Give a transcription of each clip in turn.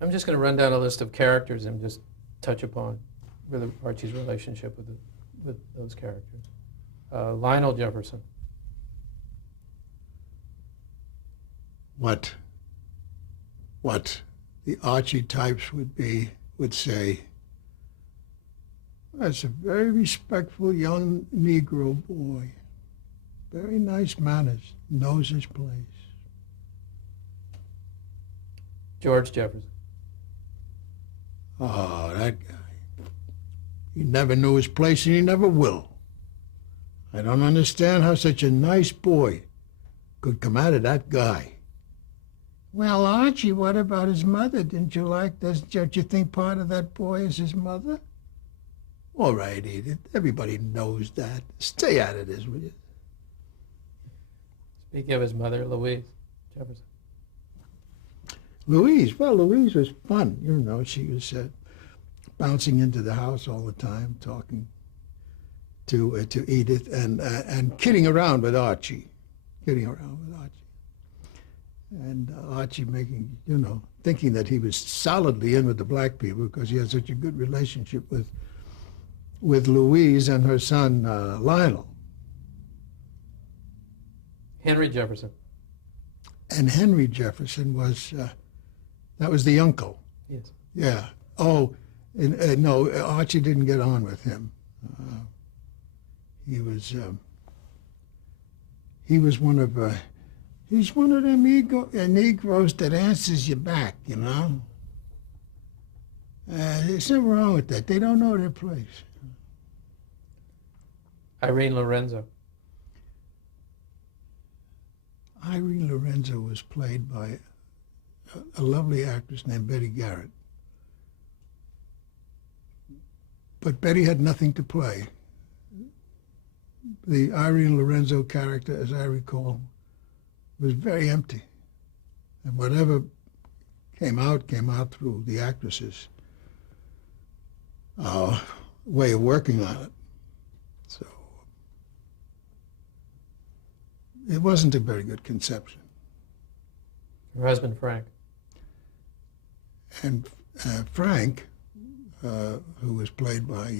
I'm just going to run down a list of characters and just touch upon really Archie's relationship with those characters. Lionel Jefferson. What the Archie types would say, that's a very respectful young Negro boy. Very nice manners, knows his place. George Jefferson. Oh, that guy. He never knew his place and he never will. I don't understand how such a nice boy could come out of that guy. Well, Archie, what about his mother? Don't you think part of that boy is his mother? All right, Edith. Everybody knows that. Stay out of this, will you? Speaking of his mother, Louise Jefferson. Louise was fun. You know, she was bouncing into the house all the time, talking to Edith and kidding around with Archie. And Archie thinking that he was solidly in with the black people because he had such a good relationship with Louise and her son, Lionel. Henry Jefferson. And Henry Jefferson that was the uncle. Yes. Yeah. Oh, no, Archie didn't get on with him. He was he's one of them Negroes that answers you back, you know. There's nothing wrong with that. They don't know their place. Irene Lorenzo. Irene Lorenzo was played by a lovely actress named Betty Garrett. But Betty had nothing to play. The Irene Lorenzo character, as I recall, was very empty. And whatever came out through the actress's way of working on it. So it wasn't a very good conception. Her husband, Frank. And Frank, who was played by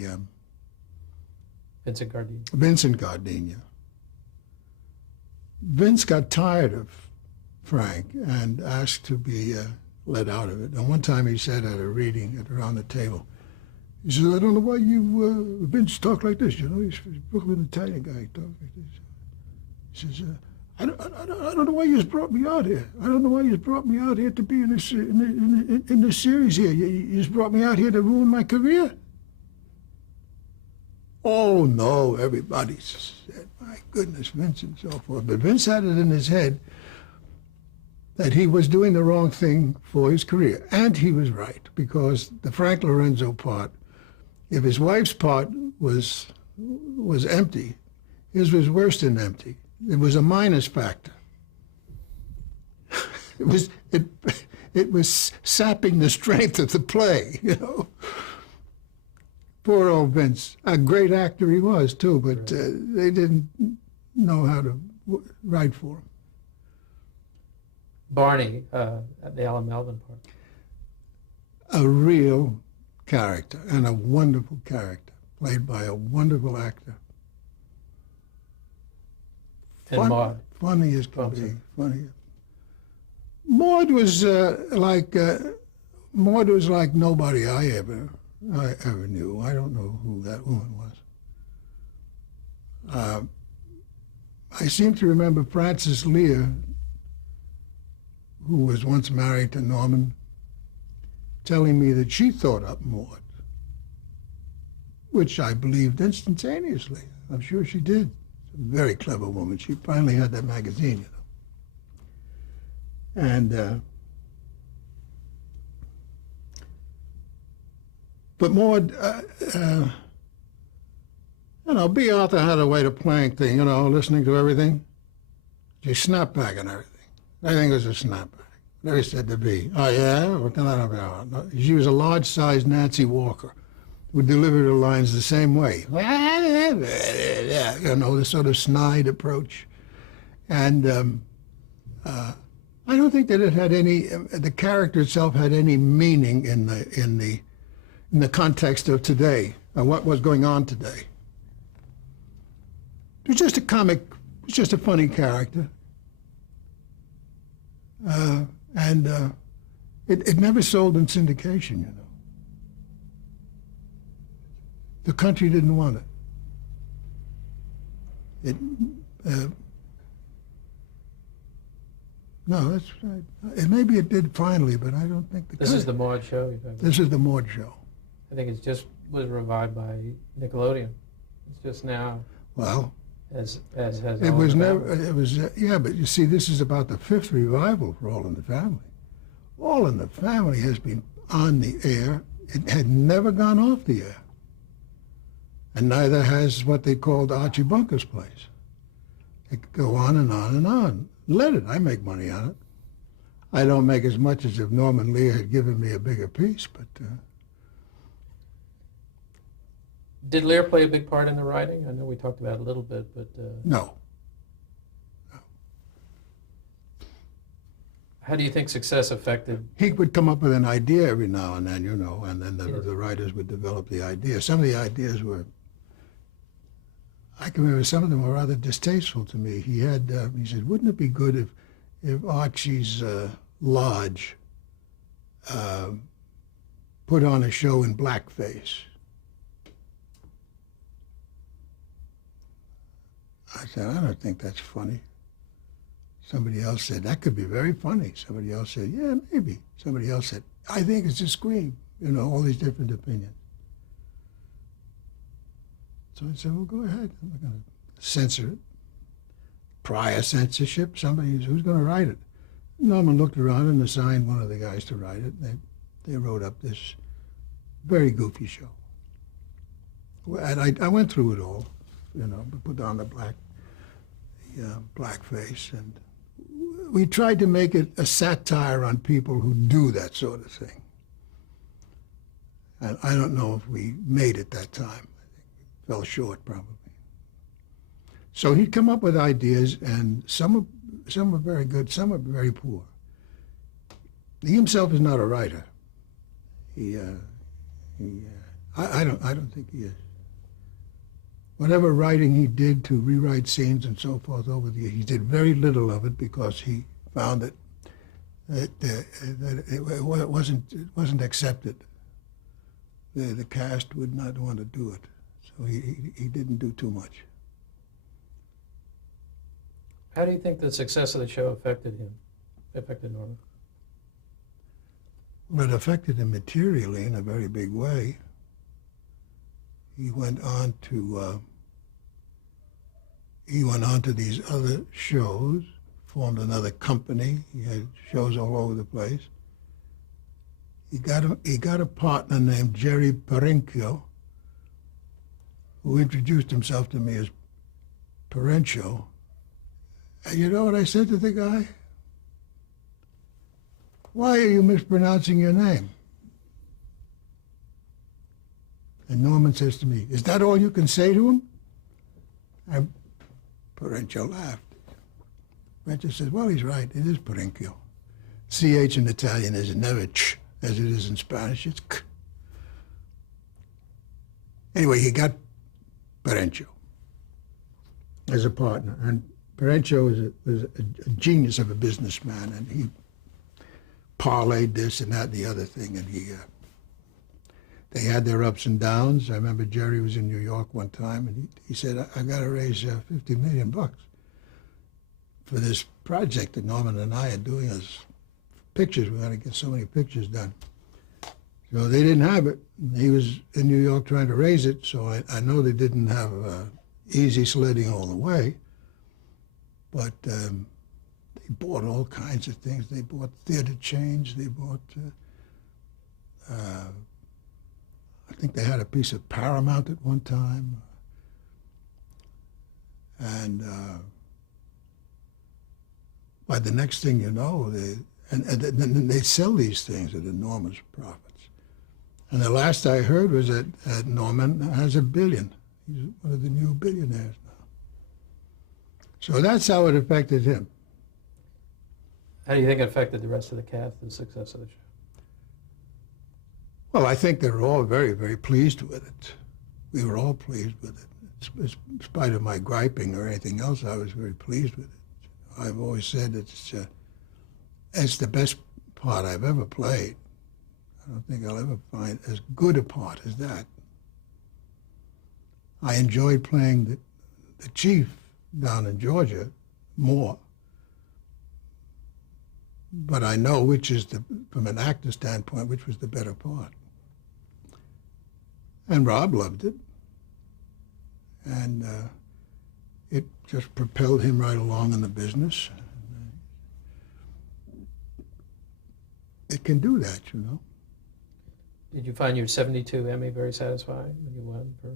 Vincent Gardenia. Vince got tired of Frank and asked to be let out of it. And one time he said at a reading around the table, he said, I don't know why you, Vince, talk like this, you know, he's a Brooklyn Italian guy, he talks like this. He says, I don't know why you just brought me out here. I don't know why you just brought me out here to be in this series here. You just brought me out here to ruin my career. Oh, no, everybody said, my goodness, Vince and so forth. But Vince had it in his head that he was doing the wrong thing for his career. And he was right, because the Frank Lorenzo part, if his wife's part was empty, his was worse than empty. It was a minus factor. It was sapping the strength of the play, you know. Poor old Vince. A great actor he was, too, but they didn't know how to write for him. Barney, the Alan Melvin part. A real character, and a wonderful character, played by a wonderful actor. And Maud. Funny as can be. Funny. Maud was like nobody I ever knew. I don't know who that woman was. I seem to remember Frances Lear, who was once married to Norman, telling me that she thought up Maud, which I believed instantaneously. I'm sure she did. A very clever woman. She finally had that magazine, you know. And but Maud, B. Arthur had a way of playing thing, you know, listening to everything. She snapped back and everything. Everything was a snapback. Whatever he said to be. Oh yeah, what can I know? She was a large-sized Nancy Walker, would deliver her lines the same way. You know, the sort of snide approach. And I don't think that it had any. The character itself had any meaning in the context of today, or what was going on today. It was just a comic. It was just a funny character, and it never sold in syndication. You know, the country didn't want it. No, that's right. Maybe it did finally, but I don't think This is the Maud show. You're talking about. This is the Maud show. I think it just was revived by Nickelodeon. It's just now, Well, as has it All was in the never. Family. It was yeah, but you see, this is about the 5th revival for All in the Family. All in the Family has been on the air. It had never gone off the air, and neither has what they called Archie Bunker's Place. It could go on and on and on. Let it. I make money on it. I don't make as much as if Norman Lear had given me a bigger piece, but Did Lear play a big part in the writing? I know we talked about it a little bit, but no. how do you think success affected? He would come up with an idea every now and then, you know, and then Yeah. the writers would develop the idea. Some of the ideas were, I can remember some of them were rather distasteful to me. He said, wouldn't it be good if Archie's lodge put on a show in blackface? I said, I don't think that's funny. Somebody else said, that could be very funny. Somebody else said, yeah, maybe. Somebody else said, I think it's a scream. You know, all these different opinions. So I said, well, go ahead. I'm not going to censor it. Prior censorship, who's going to write it? Norman looked around and assigned one of the guys to write it. They wrote up this very goofy show. And I went through it all, you know, put on the blackface, and we tried to make it a satire on people who do that sort of thing. And I don't know if we made it that time. I think we fell short, probably. So he'd come up with ideas, and some are very good, some are very poor. He himself is not a writer. I don't think he is. Whatever writing he did to rewrite scenes and so forth over the years, he did very little of it because he found that it wasn't accepted. The cast would not want to do it, so he didn't do too much. How do you think the success of the show affected Norman? Well, it affected him materially in a very big way. He went on to these other shows, formed another company. He had shows all over the place. He got a partner named Jerry Perenchio, who introduced himself to me as Perenchio. And you know what I said to the guy? Why are you mispronouncing your name? And Norman says to me, is that all you can say to him? And Perenchio laughed. Perenchio says, well, he's right. It is Perenchio. CH in Italian is never ch, as it is in Spanish. It's k. Anyway, he got Perenchio as a partner. And Perenchio was a genius of a businessman, and he parlayed this and that and the other thing, and they had their ups and downs. I remember Jerry was in New York one time, and he said, I got to raise $50 million for this project that Norman and I are doing as pictures. We're going to get so many pictures done. So they didn't have it. He was in New York trying to raise it, so I know they didn't have easy sledding all the way. But they bought all kinds of things. They bought theater chains. They bought... I think they had a piece of Paramount at one time. And by the next thing you know, then they sell these things at enormous profits. And the last I heard was that Norman has $1 billion. He's one of the new billionaires now. So that's how it affected him. How do you think it affected the rest of the cast, the success of the show? Well, I think they were all very, very pleased with it. We were all pleased with it. In spite of my griping or anything else, I was very pleased with it. I've always said it's the best part I've ever played. I don't think I'll ever find as good a part as that. I enjoyed playing the chief down in Georgia more, but I know which is, from an actor standpoint, which was the better part. And Rob loved it, and it just propelled him right along in the business. It can do that, you know. Did you find your 72 Emmy very satisfying when you won for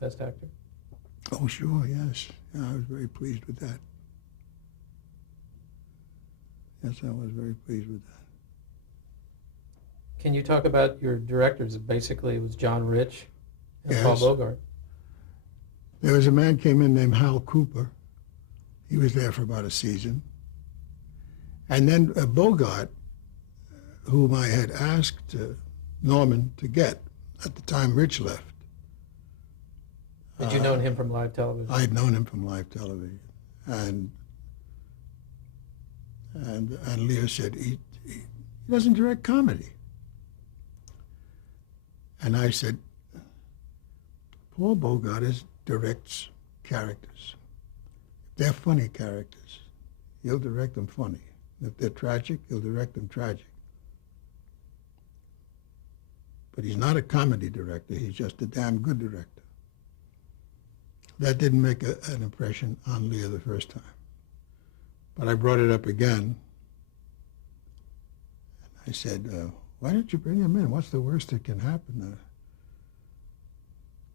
Best Actor? Oh, sure, yes. Yeah, I was very pleased with that. Yes, I was very pleased with that. Can you talk about your directors? Basically, it was John Rich and Yes. Paul Bogart. There was a man came in named Hal Cooper. He was there for about a season. And then Bogart, whom I had asked Norman to get at the time Rich left. Had you known him from live television? I had known him from live television. And Leo said, he doesn't direct comedy. And I said, Paul Bogart directs characters. If they're funny characters, he'll direct them funny. If they're tragic, he'll direct them tragic. But he's not a comedy director, he's just a damn good director. That didn't make an impression on Leo the first time. But I brought it up again. And I said, why don't you bring him in? What's the worst that can happen?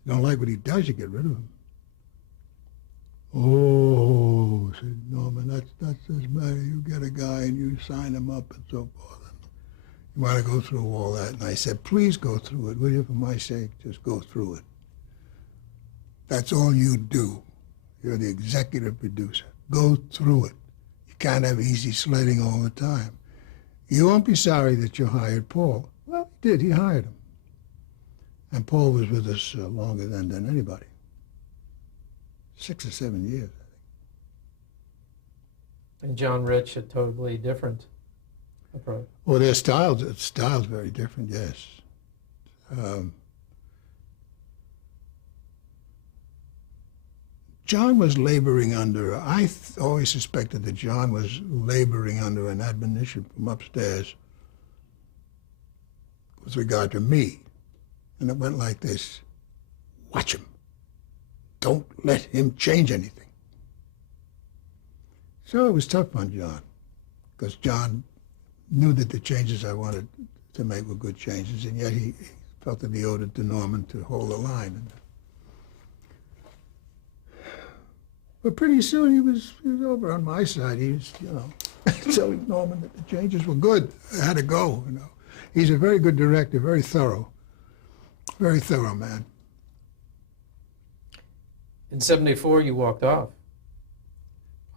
You don't like what he does, you get rid of him. Oh, said Norman, that's just matter. You get a guy and you sign him up and so forth. And you want to go through all that. And I said, please go through it, will you? For my sake, just go through it. That's all you do. You're the executive producer. Go through it. You can't have easy sledding all the time. You won't be sorry that you hired Paul. Well, he did. He hired him. And Paul was with us longer than anybody. 6 or 7 years, I think. And John Rich, a totally different approach. Well, their styles very different, yes. John was laboring under, I always suspected that John was laboring under an admonition from upstairs with regard to me. And it went like this: watch him. Don't let him change anything. So it was tough on John, because John knew that the changes I wanted to make were good changes, and yet he felt that he owed it to Norman to hold the line. But pretty soon he was over on my side. He was, telling Norman that the changes were good. I had to go, He's a very good director, very thorough man. In 74, you walked off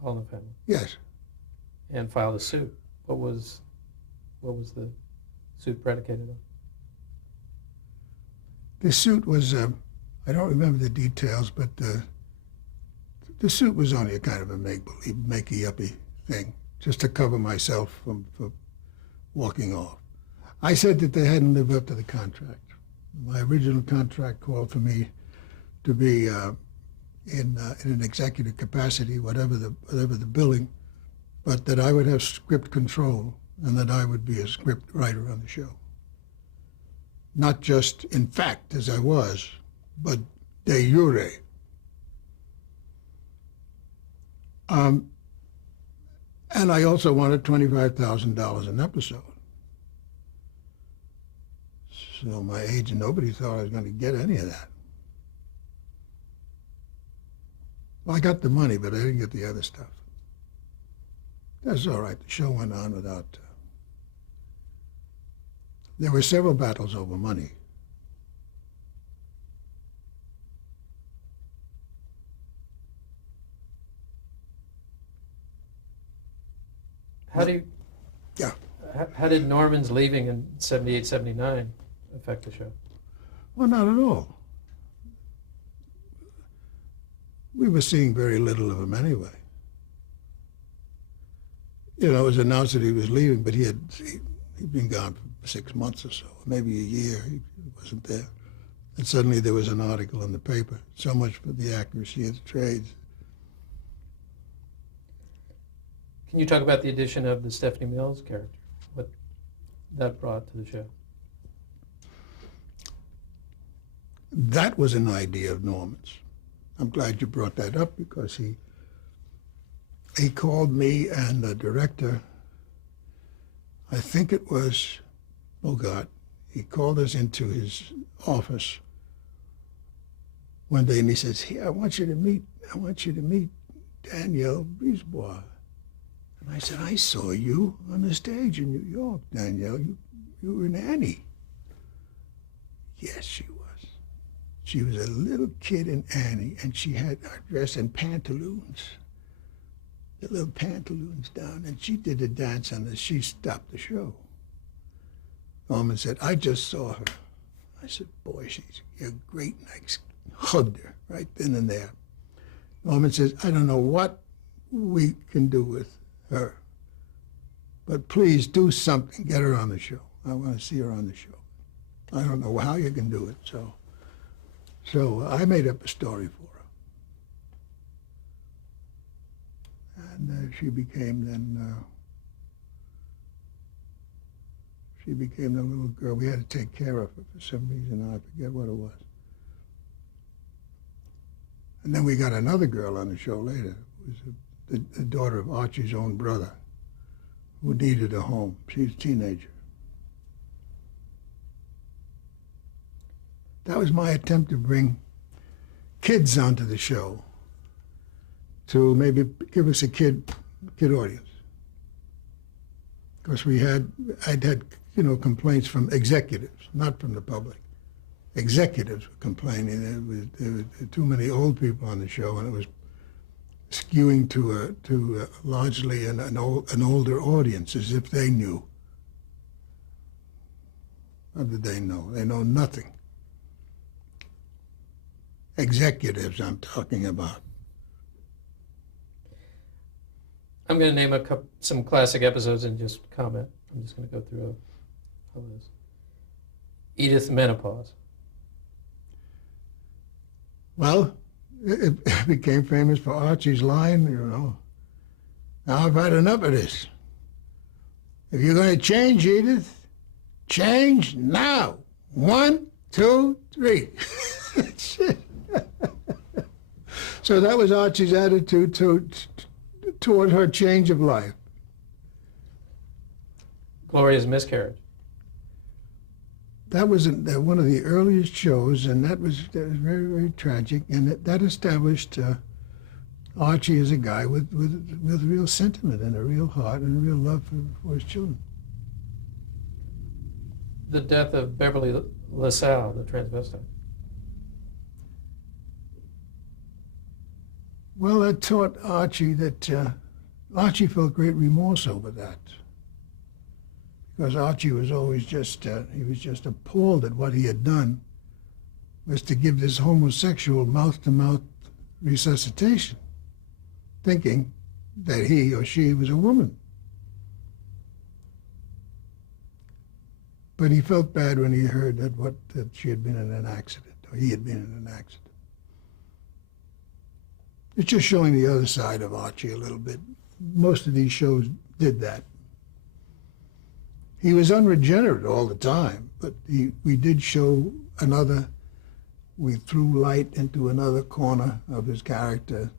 All in the Family. Yes. And filed a suit. What was the suit predicated on? The suit was, I don't remember the details, but the suit was only a kind of a make-believe, makey-uppy thing, just to cover myself for walking off. I said that they hadn't lived up to the contract. My original contract called for me to be in an executive capacity, whatever the billing, but that I would have script control and that I would be a script writer on the show. Not just in fact, as I was, but de jure. And I also wanted $25,000 an episode. So my agent, nobody thought I was going to get any of that. Well, I got the money, but I didn't get the other stuff. That's all right. The show went on without... There were several battles over money. How do How did Norman's leaving in 78, 79 affect the show? Well, not at all. We were seeing very little of him anyway. You know, it was announced that he was leaving, but he'd been gone for 6 months or so, maybe a year. He wasn't there. And suddenly there was an article in the paper. So much for the accuracy of the trades. Can you talk about the addition of the Stephanie Mills character? What that brought to the show? That was an idea of Norman's. I'm glad you brought that up because he called me and the director, I think it was, oh God, he called us into his office one day and he says, "Here, I want you to meet Danielle Brisebois." And I said, "I saw you on the stage in New York, Danielle. You were an Annie." Yes, she was. She was a little kid in Annie, and she had her dress in pantaloons, the little pantaloons down, and she did a dance on this. She stopped the show. Norman said, "I just saw her." I said, "Boy, you're great." And I hugged her right then and there. Norman says, "I don't know what we can do with her, but please do something. Get her on the show. I want to see her on the show. I don't know how you can do it." So I made up a story for her. And she became the little girl. We had to take care of her for some reason. I forget what it was. And then we got another girl on the show later. It was the daughter of Archie's own brother who needed a home. She's a teenager. That was my attempt to bring kids onto the show to maybe give us a kid audience. Because I'd had complaints from executives, not from the public. Executives were complaining there were too many old people on the show, and it was skewing to largely an older audience, as if they knew. What did they know? They know nothing. Executives, I'm talking about. I'm going to name some classic episodes and just comment. I'm just going to go through all this. Edith Menopause. Well, it became famous for Archie's line, "Now I've had enough of this. If you're going to change, Edith, change now. 1, 2, 3. So that was Archie's attitude toward her change of life. Gloria's Miscarriage. That was one of the earliest shows, and that was very, very tragic, and that established Archie as a guy with real sentiment and a real heart and a real love for his children. The death of Beverly LaSalle, the transvestite. Well, that taught Archie that Archie felt great remorse over that. Because Archie was always he was just appalled at what he had done, was to give this homosexual mouth-to-mouth resuscitation, thinking that he or she was a woman. But he felt bad when he heard that she had been in an accident, or he had been in an accident. It's just showing the other side of Archie a little bit. Most of these shows did that. He was unregenerate all the time, but we did show we threw light into another corner of his character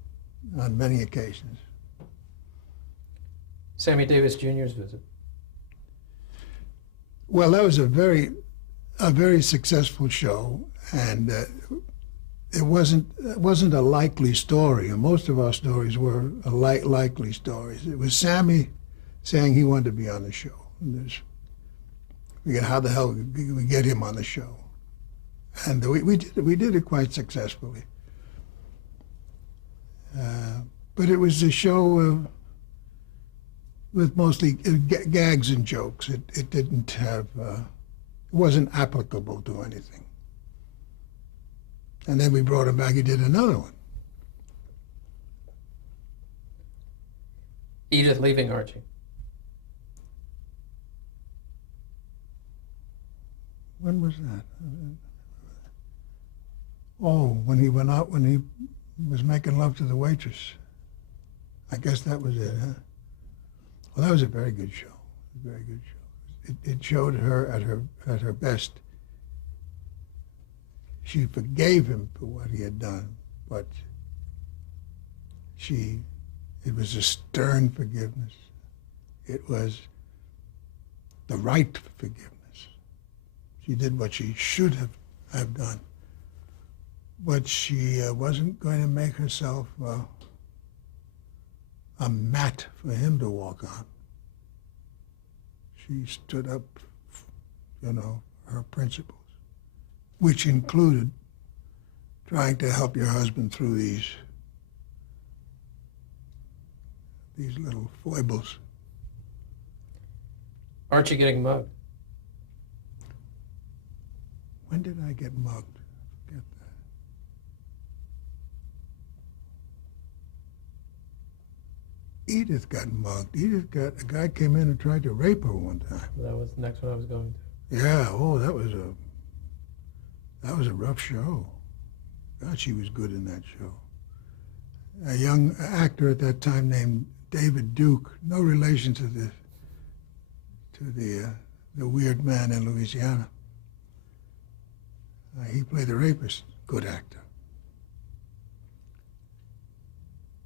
on many occasions. Sammy Davis Jr.'s visit. Well, that was a very successful show, and it wasn't a likely story. And most of our stories were likely stories. It was Sammy saying he wanted to be on the show. And how the hell could we get him on the show? And we did it quite successfully. But it was a show with mostly gags and jokes. It didn't have, it wasn't applicable to anything. And then we brought him back, he did another one. Edith leaving Archie. When was that? Oh, when he went out, when he was making love to the waitress. I guess that was it, huh? Well, that was a very good show. A very good show. It showed her at her best. She forgave him for what he had done, but it was a stern forgiveness. It was the right forgiveness. She did what she should have done, but she wasn't going to make herself a mat for him to walk on. She stood up, her principles, which included trying to help your husband through these little foibles. Archie getting mugged. When did I get mugged? Forget that. Edith got mugged. A guy came in and tried to rape her one time. That was the next one I was going to. Yeah, oh, that was a rough show. God, she was good in that show. A young actor at that time named David Duke, no relation to the weird man in Louisiana. He played the rapist. Good actor.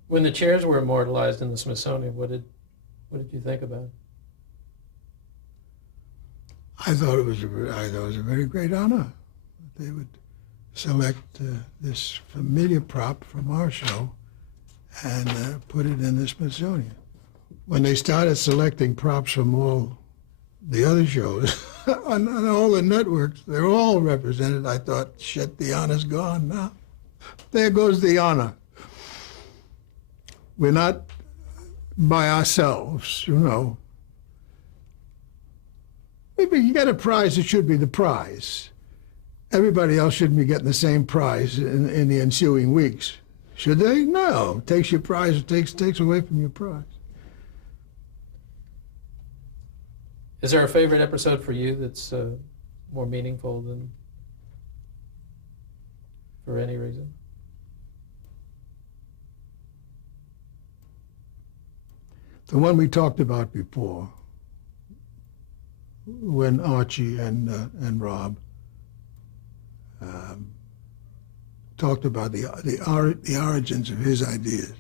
When the chairs were immortalized in the Smithsonian, what did you think about it? I thought it was a very great honor. They would select this familiar prop from our show and put it in the Smithsonian. When they started selecting props from all the other shows on all the networks, they're all represented. I thought, shit, the honor's gone now. There goes the honor. We're not by ourselves, If you get a prize, it should be the prize. Everybody else shouldn't be getting the same prize in the ensuing weeks. Should they? No. It takes your prize, it takes away from your prize. Is there a favorite episode for you that's more meaningful than for any reason? The one we talked about before, when Archie and Rob talked about the origins of his ideas.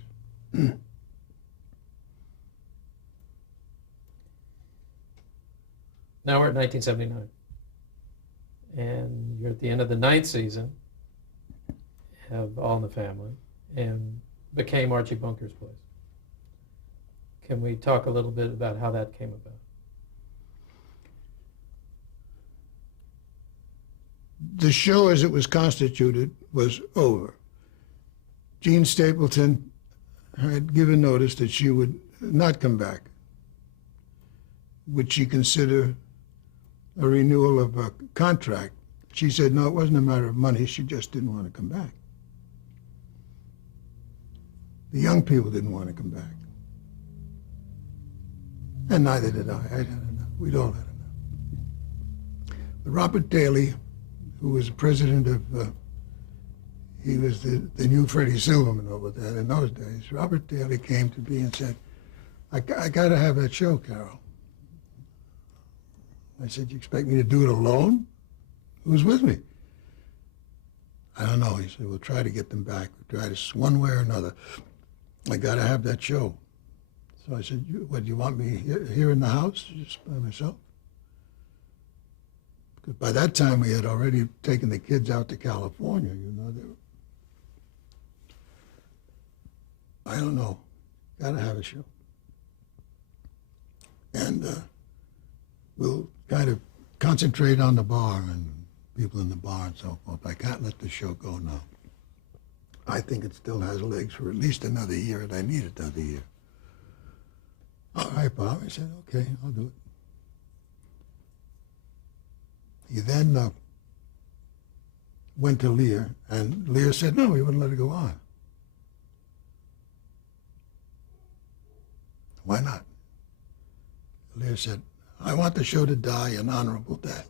Now we're at 1979, and you're at the end of the 9th season of All in the Family, and became Archie Bunker's place. Can we talk a little bit about how that came about? The show as it was constituted was over. Jean Stapleton had given notice that she would not come back. Would she consider a renewal of a contract? She said no, it wasn't a matter of money, she just didn't want to come back. The young people didn't want to come back. And neither did I. I had enough. We'd all had enough. But Robert Daly, who was president of, he was the new Freddie Silverman over there in those days. Robert Daly came to me and said, I got to have that show, Carroll. I said, you expect me to do it alone? Who's with me? I don't know. He said, we'll try to get them back. We'll try this one way or another. I got to have that show. So I said, what, do you want me here in the house, just by myself? Because by that time we had already taken the kids out to California, I don't know. Got to have a show. And we'll kind of concentrate on the bar and people in the bar and so forth. I can't let the show go now. I think it still has legs for at least another year, and I need another year. All right, Bob. I said, okay, I'll do it. He then went to Lear, and Lear said, no, he wouldn't let it go on. Why not? Lear said, I want the show to die an honorable death.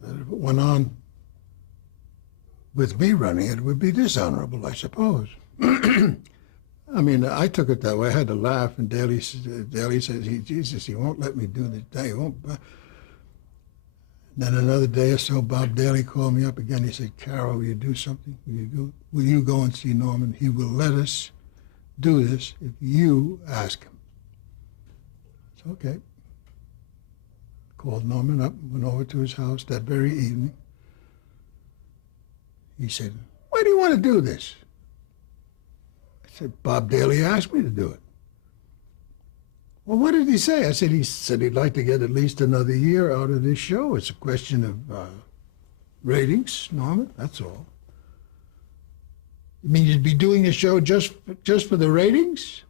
So if it went on with me running it, would be dishonorable, I suppose. I mean, I took it that way. I had to laugh, and Daly says, Jesus, he won't let me do this. He won't. Then another day or so, Bob Daly called me up again. He said, Carroll, will you do something? Will you go and see Norman? He will let us do this if you ask him. So, okay. Called Norman up, went over to his house that very evening. He said, why do you want to do this? I said, Bob Daly asked me to do it. Well, what did he say? I said, he said he'd like to get at least another year out of this show. It's a question of ratings, Norman, that's all. You mean you'd be doing a show just for the ratings?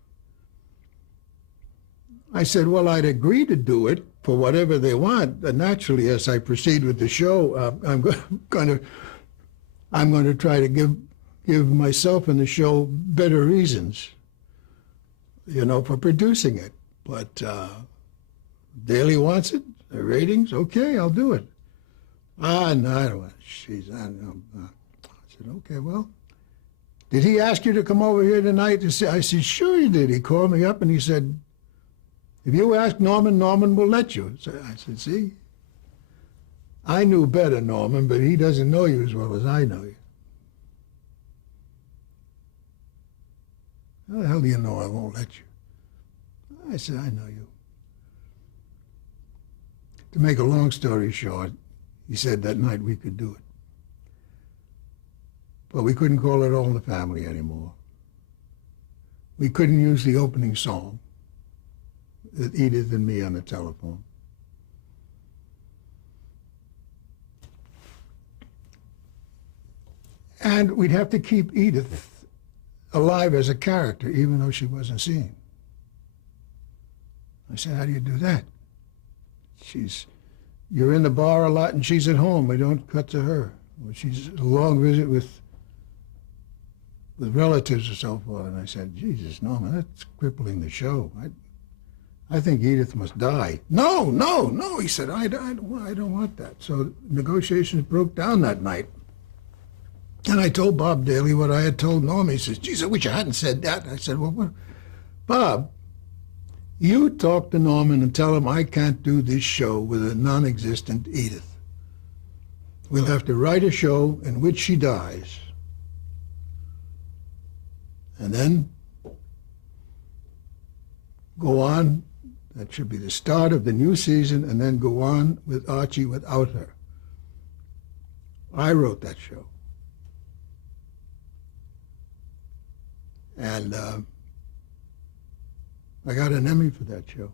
I said, well, I'd agree to do it for whatever they want. But naturally, as I proceed with the show, I'm going to try to give myself and the show better reasons, for producing it. But Daly wants it, the ratings, okay, I'll do it. No, I don't want it. I said, okay, well, did he ask you to come over here tonight to see? I said, sure he did. He called me up and he said, if you ask Norman, Norman will let you. So I said, see, I knew better, Norman, but he doesn't know you as well as I know you. How the hell do you know I won't let you? I said, I know you. To make a long story short, he said that night we could do it. But we couldn't call it All in the Family anymore. We couldn't use the opening song with Edith and me on the telephone. And we'd have to keep Edith alive as a character, even though she wasn't seen. I said, how do you do that? You're in the bar a lot and she's at home. We don't cut to her. Or she's a long visit with relatives or so forth. And I said, Jesus, Norman, that's crippling the show. I think Edith must die. No, he said, I don't want that. So negotiations broke down that night. And I told Bob Daly what I had told Norman. He says, geez, I wish I hadn't said that. I said, well, what? Bob, you talk to Norman and tell him I can't do this show with a non-existent Edith. We'll have to write a show in which she dies. And then go on. That should be the start of the new season, and then go on with Archie without her. I wrote that show. And I got an Emmy for that show.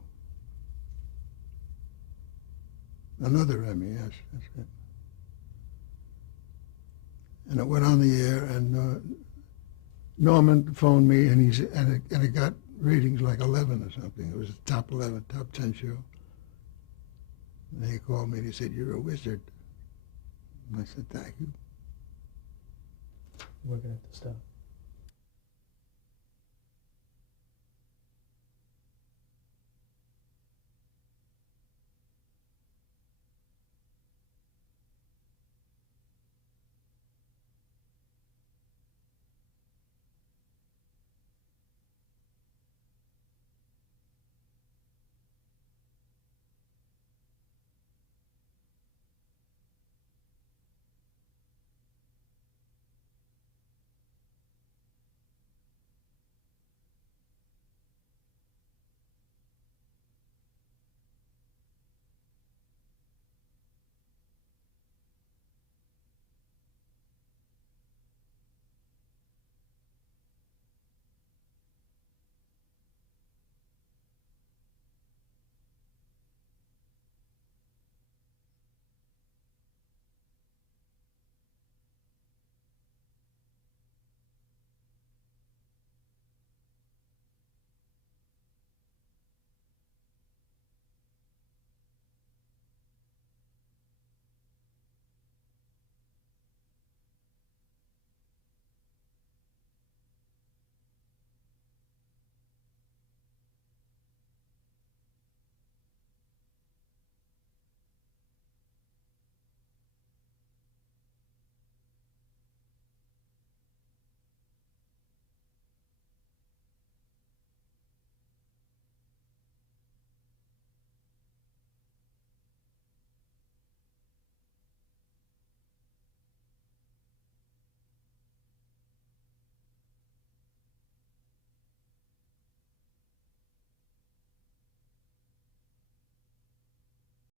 Another Emmy, yes, that's it. And it went on the air, and Norman phoned me, and it got ratings like 11 or something. It was a top 11, top 10 show. And he called me and he said, you're a wizard. And I said, thank you. We're going to have to stop.